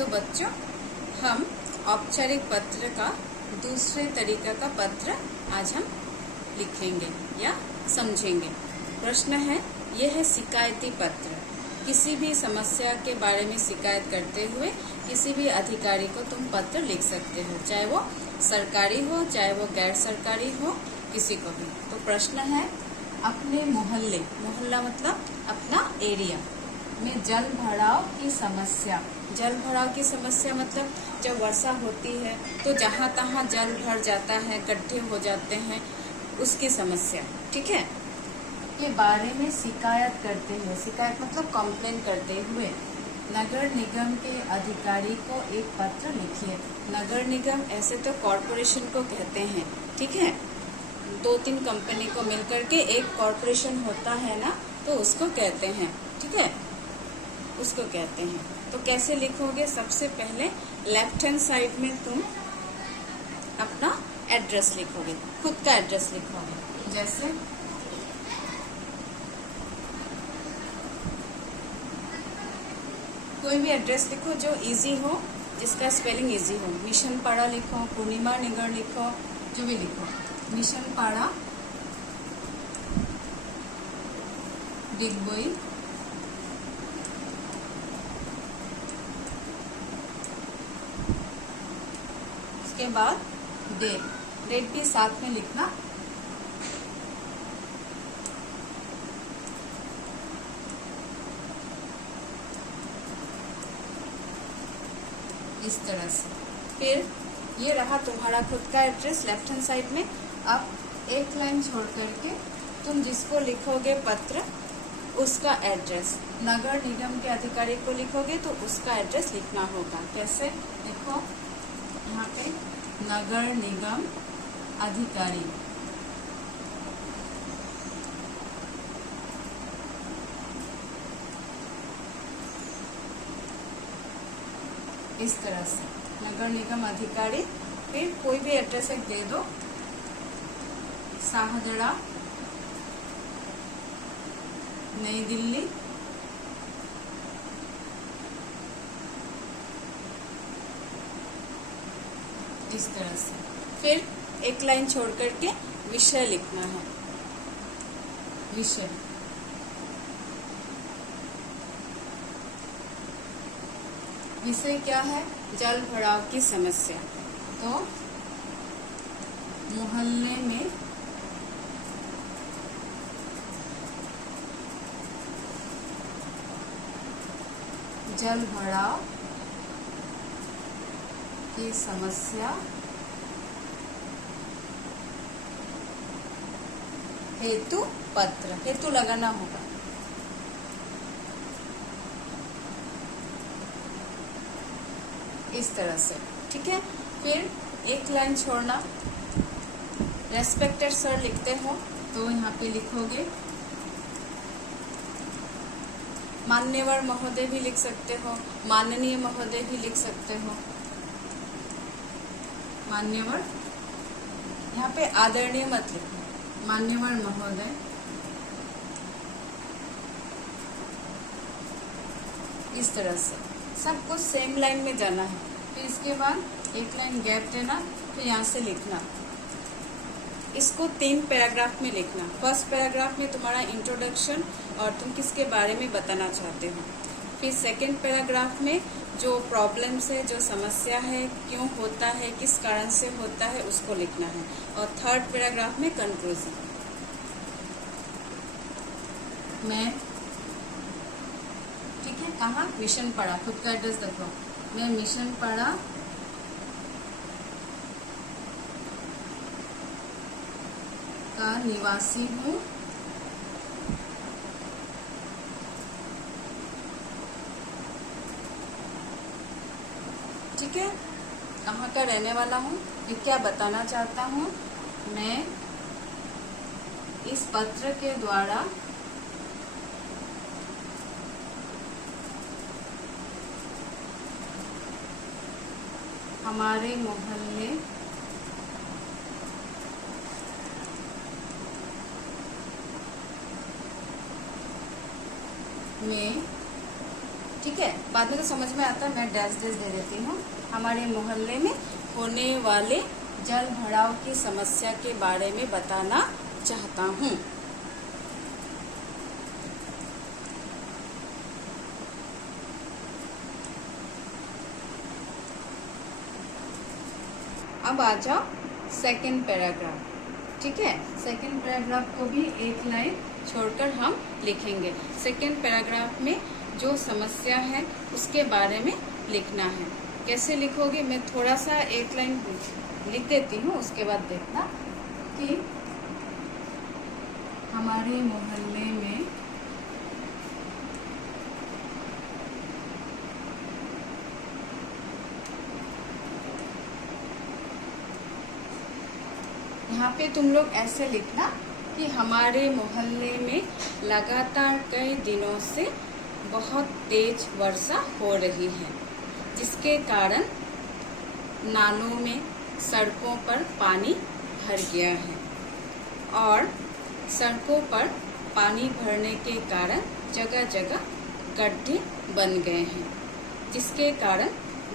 तो बच्चों, हम औपचारिक पत्र का दूसरे तरीका का पत्र आज हम लिखेंगे या समझेंगे। प्रश्न है, यह है शिकायती पत्र। किसी भी समस्या के बारे में शिकायत करते हुए किसी भी अधिकारी को तुम पत्र लिख सकते हो, चाहे वो सरकारी हो चाहे वो गैर सरकारी हो, किसी को भी। तो प्रश्न है, अपने मोहल्ले, मोहल्ला मतलब अपना एरिया में जल भराव की समस्या। जल भराव की समस्या मतलब जब वर्षा होती है तो जहाँ तहाँ जल भर जाता है, गड्ढे हो जाते हैं, उसकी समस्या, ठीक है, के बारे में शिकायत करते हुए, शिकायत मतलब कंप्लेन करते हुए नगर निगम के अधिकारी को एक पत्र लिखिए। नगर निगम ऐसे तो कॉरपोरेशन को कहते हैं, ठीक है, 2-3 कंपनी को मिलकर के एक कॉरपोरेशन होता है ना, तो उसको कहते हैं, ठीक है, उसको कहते हैं। तो कैसे लिखोगे? सबसे पहले लेफ्ट हैंड साइड में तुम अपना एड्रेस लिखोगे, खुद का एड्रेस लिखोगे। जैसे कोई भी एड्रेस लिखो जो इजी हो, जिसका स्पेलिंग इजी हो। मिशन पाड़ा लिखो, पूर्णिमा नगर लिखो, जो भी लिखो। मिशन पाड़ा, डिगबोई, उसके बाद डेट भी साथ में लिखना। इस तरह से। फिर ये रहा तुम्हारा खुद का एड्रेस लेफ्ट हैंड साइड में। अब एक लाइन छोड़ करके तुम जिसको लिखोगे पत्र, उसका एड्रेस, नगर निगम के अधिकारी को लिखोगे तो उसका एड्रेस लिखना होगा। कैसे? देखो यहाँ पे नगर निगम अधिकारी, इस तरह से नगर निगम अधिकारी। फिर कोई भी एड्रेस एक दे दो, शाहदरा, नई दिल्ली, इस तरह से। फिर एक लाइन छोड़ करके विषय लिखना है। विषय, विषय क्या है? जल भराव की समस्या। तो मोहल्ले में जल भराव की समस्या हेतु पत्र, हेतु लगाना होगा। इस तरह से, ठीक है। फिर एक लाइन छोड़ना। रेस्पेक्टेड सर लिखते हो तो यहाँ पे लिखोगे मान्यवर महोदय भी लिख सकते हो, माननीय महोदय भी लिख सकते हो। मान्यवर, यहाँ पे आदरणीय मत लिखो, मान्यवर महोदय। इस तरह से सब कुछ सेम लाइन में जाना है। फिर इसके बाद एक लाइन गैप देना, फिर यहाँ से लिखना। इसको 3 पैराग्राफ में लिखना। फर्स्ट पैराग्राफ में तुम्हारा इंट्रोडक्शन और तुम किसके बारे में बताना चाहते हो। फिर सेकंड पैराग्राफ में जो प्रॉब्लम्स है, जो समस्या है, क्यों होता है, किस कारण से होता है, उसको लिखना है। और थर्ड पैराग्राफ में कंक्लूजन। मैं, ठीक है, कहाँ? मिशन पाड़ा, खुद का एड्रेस देखो। मैं मिशन पाड़ा का निवासी हूँ। ठीक है, कहाँ का रहने वाला हूँ, ये क्या बताना चाहता हूँ। मैं इस पत्र के द्वारा हमारे मोहल्ले में, ठीक है, बाद में तो समझ में आता है, मैं डैश डैश दे देती हूँ। हमारे मोहल्ले में होने वाले जल भराव की समस्या के बारे में बताना चाहता हूँ। अब आ जाओ सेकेंड पैराग्राफ। ठीक है, सेकेंड पैराग्राफ को भी एक लाइन छोड़कर हम लिखेंगे। सेकेंड पैराग्राफ में जो समस्या है उसके बारे में लिखना है। कैसे लिखोगे, मैं थोड़ा सा एक लाइन लिख देती हूँ, उसके बाद देखना कि हमारे मोहल्ले में यहाँ पे तुम लोग ऐसे लिखना कि हमारे मोहल्ले में लगातार कई दिनों से बहुत तेज वर्षा हो रही है, जिसके कारण नालों में, सड़कों पर पानी भर गया है और सड़कों पर पानी भरने के कारण जगह जगह गड्ढे बन गए हैं, जिसके कारण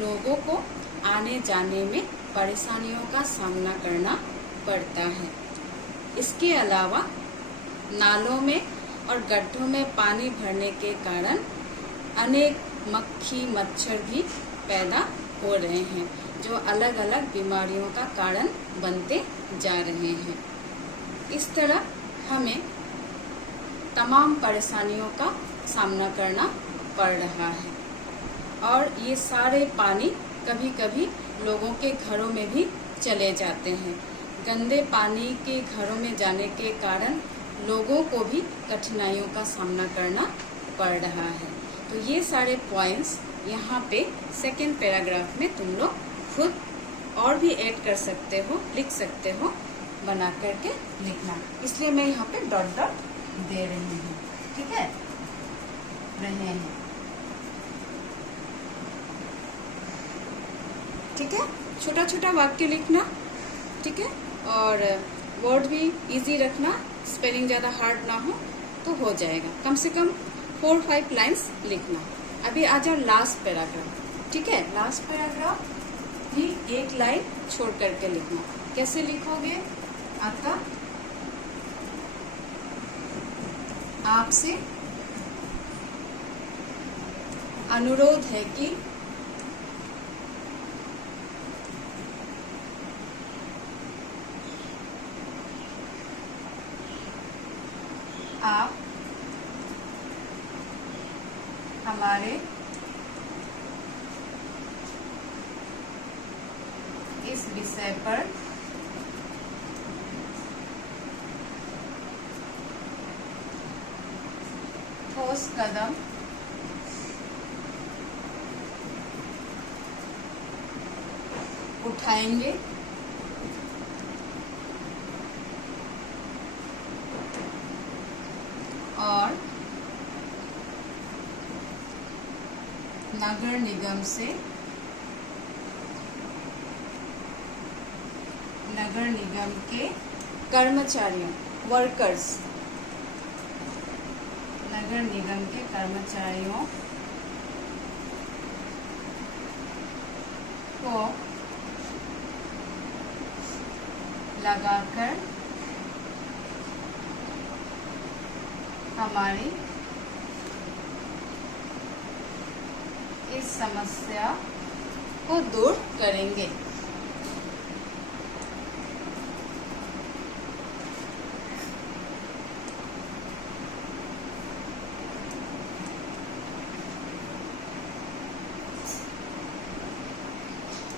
लोगों को आने जाने में परेशानियों का सामना करना पड़ता है। इसके अलावा नालों में और गड्ढों में पानी भरने के कारण अनेक मक्खी मच्छर भी पैदा हो रहे हैं, जो अलग अलग बीमारियों का कारण बनते जा रहे हैं। इस तरह हमें तमाम परेशानियों का सामना करना पड़ रहा है और ये सारे पानी कभी कभी लोगों के घरों में भी चले जाते हैं। गंदे पानी के घरों में जाने के कारण लोगों को भी कठिनाइयों का सामना करना पड़ रहा है। तो ये सारे पॉइंट्स यहाँ पे सेकेंड पैराग्राफ में तुम लोग खुद और भी ऐड कर सकते हो, लिख सकते हो, बना करके लिखना। इसलिए मैं यहाँ पे डॉट डॉट दे रही हूँ। ठीक है, रहे हैं। ठीक है, छोटा छोटा वाक्य लिखना। ठीक है, और वर्ड भी इजी रखना, स्पेलिंग ज़्यादा हार्ड ना हो तो हो जाएगा। कम से कम 4-5 लाइन्स लिखना। अभी आ जाओ लास्ट पैराग्राफ। ठीक है, लास्ट पैराग्राफ भी एक लाइन छोड़ करके लिखना। कैसे लिखोगे, आपका आपसे अनुरोध है कि आप हमारे इस विषय पर ठोस कदम उठाएंगे और नगर निगम से नगर निगम के कर्मचारियों, वर्कर्स, नगर निगम के कर्मचारियों को लगाकर हमारी इस समस्या को दूर करेंगे।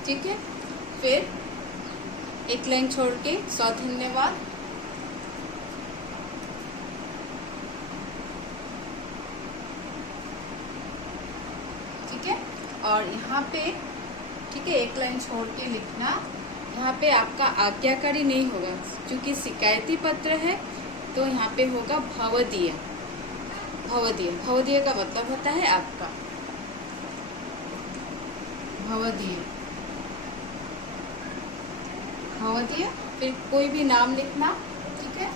ठीक है, फिर एक लाइन छोड़ के 100 धन्यवाद। ठीक है, और यहाँ पे ठीक है एक लाइन छोड़ के लिखना। यहाँ पे आपका आज्ञाकारी नहीं होगा, क्योंकि शिकायती पत्र है तो यहाँ पे होगा भवदीय। भवदीय, भवदीय का मतलब होता है आपका, भवदीय, भवदीय। फिर कोई भी नाम लिखना। ठीक है,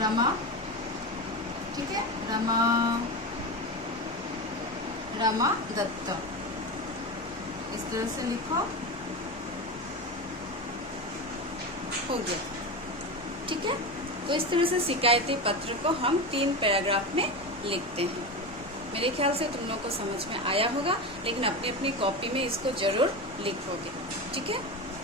रमा। ठीक है, रमा रमा दत्त। इस तरह से लिखो, हो गया। ठीक है, तो इस तरह से शिकायती पत्र को हम 3 पैराग्राफ में लिखते हैं। मेरे ख्याल से तुम लोग को समझ में आया होगा, लेकिन अपनी अपनी कॉपी में इसको जरूर लिखोगे। ठीक है।